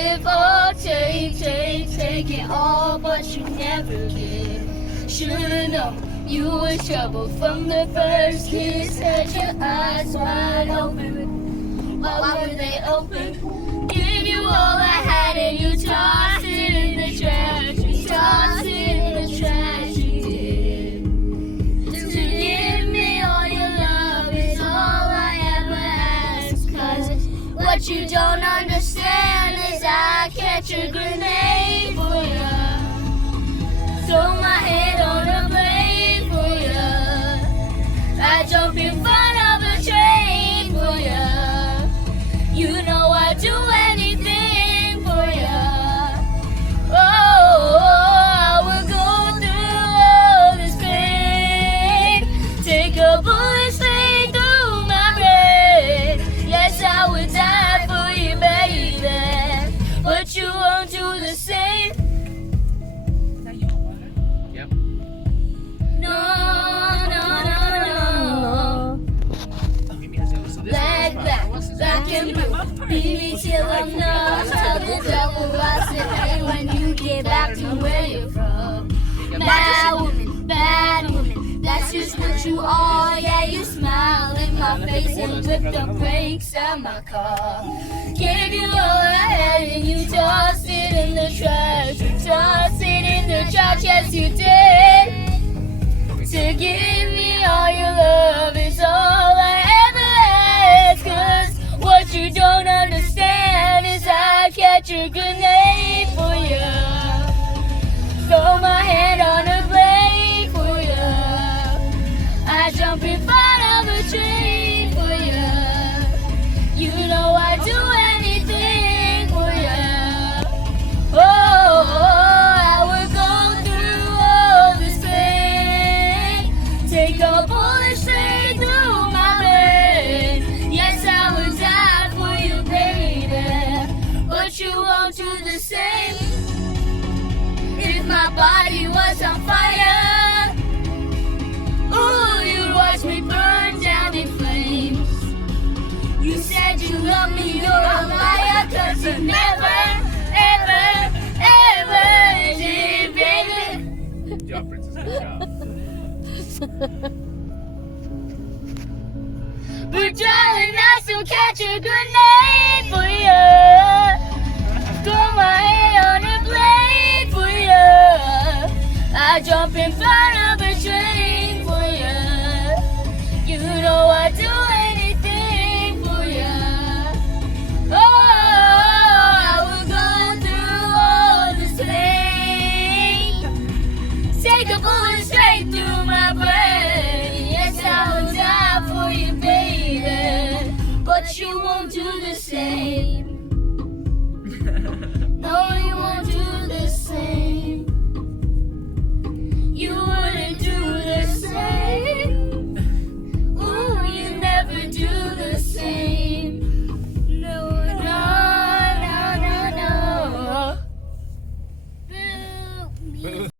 give or take it all, but you never did. Should've known you were trouble from the first kiss. Had your eyes wide open, why were they open? Give you all I had and you tossed it in the trash. You tossed it in the trash, you did. To give me all your love is all I ever ask. 'Cause what you don't understand is I catch a grenade for ya. Throw my head on a blade for ya. I jump in front of a train for ya. You know I'd do anything for ya. Oh, I will go through all this pain. Take a bullet straight through my brain. Yes, I would die for you, baby, but you won't do the same. Yep. No, no, no, no. Black and blue, beat me till I'm numb. Tell the devil I said, hey, when you get back to where you're from. Bad woman, that's just what you are. Yeah, you smile in my face and whip the brakes on my car. Gave you all I had and you tossed it in the trash. You tossed it in the trash, yes you did. To give me all your love is all I ever ask. 'Cause what you don't understand is I catch a grenade for you. Throw my hand on a blade for you. I jump in front of a train for you. You know I'd do anything for you. Oh, I would go through all this pain. Take a bullet straight through my brain. Yes, I would die for you, baby, but you won't do the same. If my body was on fire, ooh, you'd watch me burn down in flames. You said you love me, you're a liar, 'cause you never, ever, ever did, baby. Good job, Princess. Good job. But darling, I still catch a grenade for you. Throw my head on a blade for you. I jump in front